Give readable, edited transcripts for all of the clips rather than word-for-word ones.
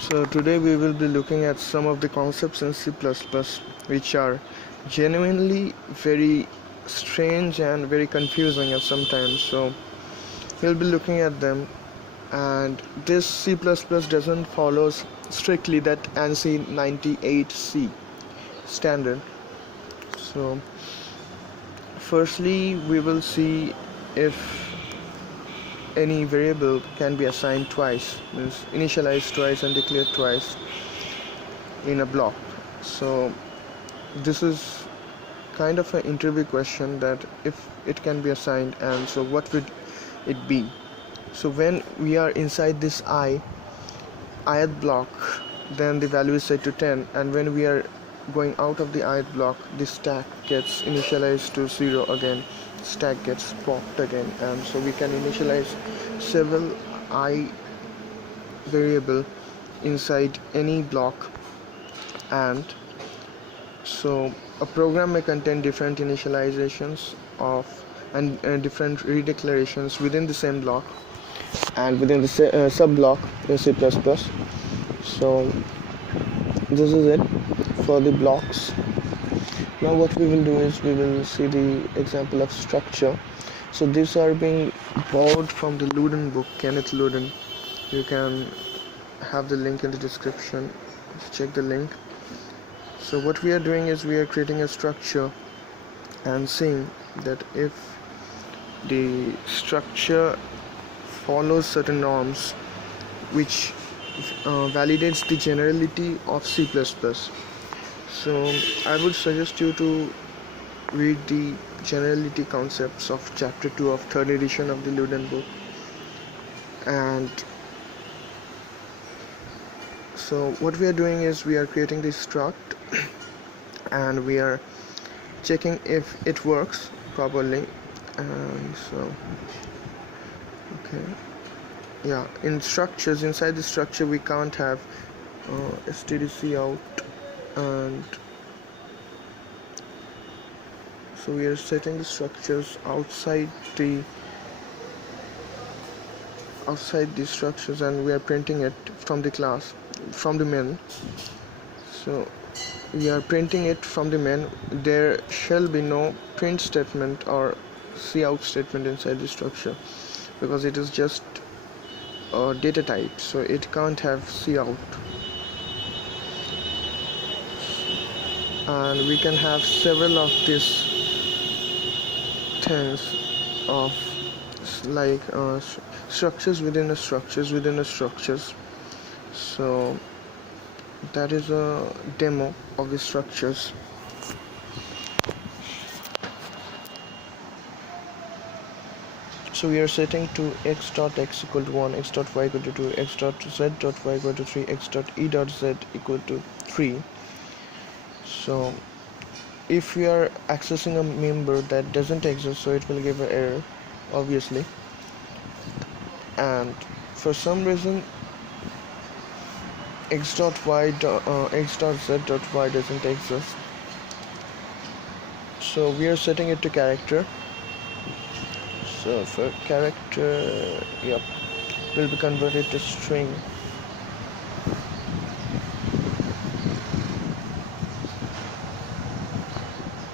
So today we will be looking at some of the concepts in C++ which are genuinely very strange and very confusing at sometimes. So we'll be looking at them, and this C++ doesn't follow strictly that ANSI 98C standard. So firstly we will see if any variable can be assigned twice, means initialized twice and declared twice in a block. So this is kind of an interview question, that if it can be assigned, and so what would it be. So when we are inside this ith block, then the value is set to 10, and when we are going out of the ith block, the stack gets initialized to 0 again, stack gets popped again, and so we can initialize several I variable inside any block. And so a program may contain different initializations of and different redeclarations within the same block and within the sub block in C++. So this is it for the blocks. Now what we will do is we will see the example of structure. So these are being borrowed from the Luden book, Kenneth Luden. You can have the link in the description. Just check the link. So what we are doing is we are creating a structure and seeing that if the structure follows certain norms which validates the generality of C++. So I would suggest you to read the generality concepts of chapter 2 of 3rd edition of the Luden book. And so what we are doing is we are creating this struct and we are checking if it works properly. And so okay, yeah, in structures, inside the structure we can't have stdc out, and so we are setting the structures outside the structures, and we are printing it from the class, from the main. So we are printing it from the main. There shall be no print statement or cout statement inside the structure, because it is just a data type, so it can't have cout. And we can have several of these things of like structures within a structures within a structures. So that is a demo of the structures. So we are setting to x dot x equal to 1, x dot y equal to 2, x dot z dot y equal to 3, x dot e dot z equal to 3. So if we are accessing a member that doesn't exist, so it will give an error, obviously. And for some reason x dot z dot y doesn't exist, so we are setting it to character. So for character, yep, will be converted to string.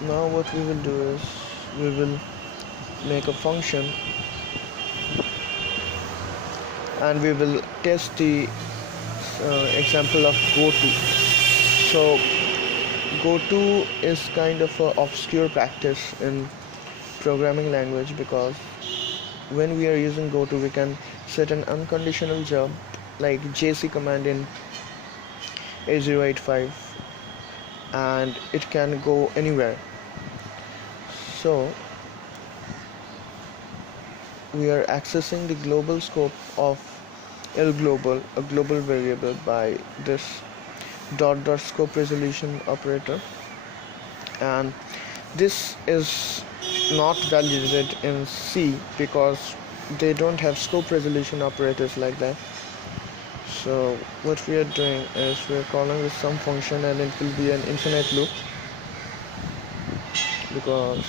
Now what we will do is we will make a function and we will test the example of goto. So goto is kind of an obscure practice in programming language, because when we are using goto we can set an unconditional jump like jc command in 8085, and it can go anywhere. So we are accessing the global scope of global, a global variable, by this dot dot scope resolution operator, and this is not validated in C because they don't have scope resolution operators like that. So what we are doing is we are calling this sum function, and it will be an infinite loop, because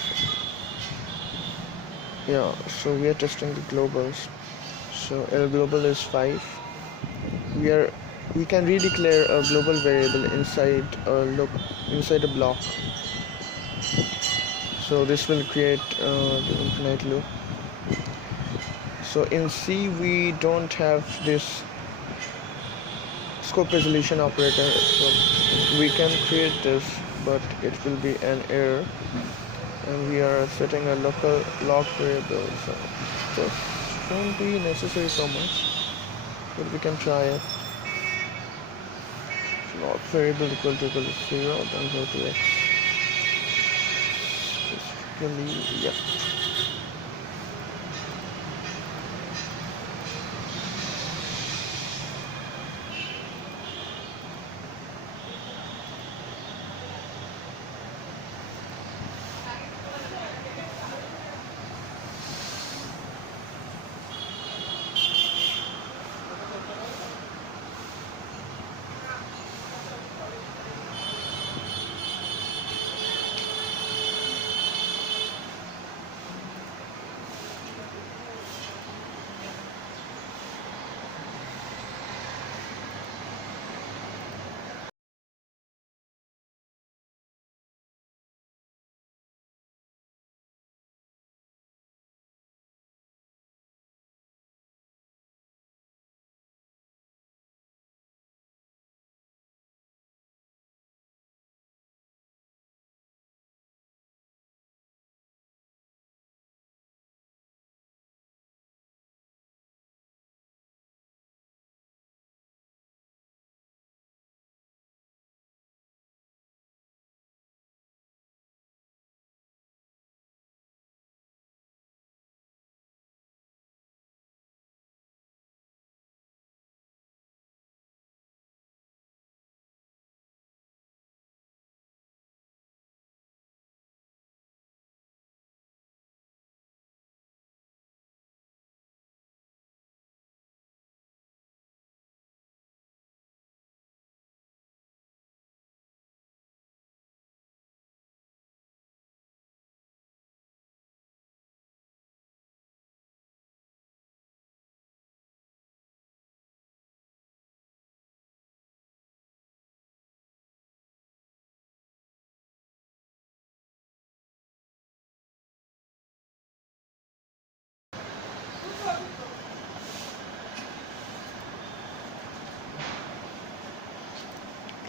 yeah, so we are testing the globals. So L global is 5. We are we can redeclare a global variable inside a block. So this will create the infinite loop. So in C we don't have this scope resolution operator, so we can create this, but it will be an error, and we are setting a local log variable, so this won't be necessary so much, but we can try it. Log variable equal to 0, then go to x. Specifically, yep.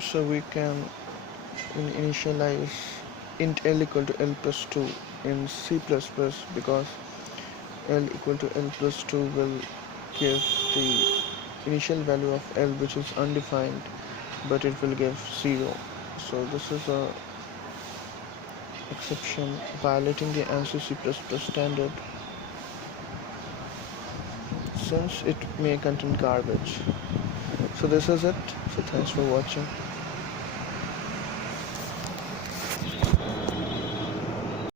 So we can initialize int l equal to l plus 2 in C++, because l equal to l plus 2 will give the initial value of l, which is undefined, but it will give 0. So this is a exception violating the ANSI C++ standard, since it may contain garbage. So this is it. So thanks for watching.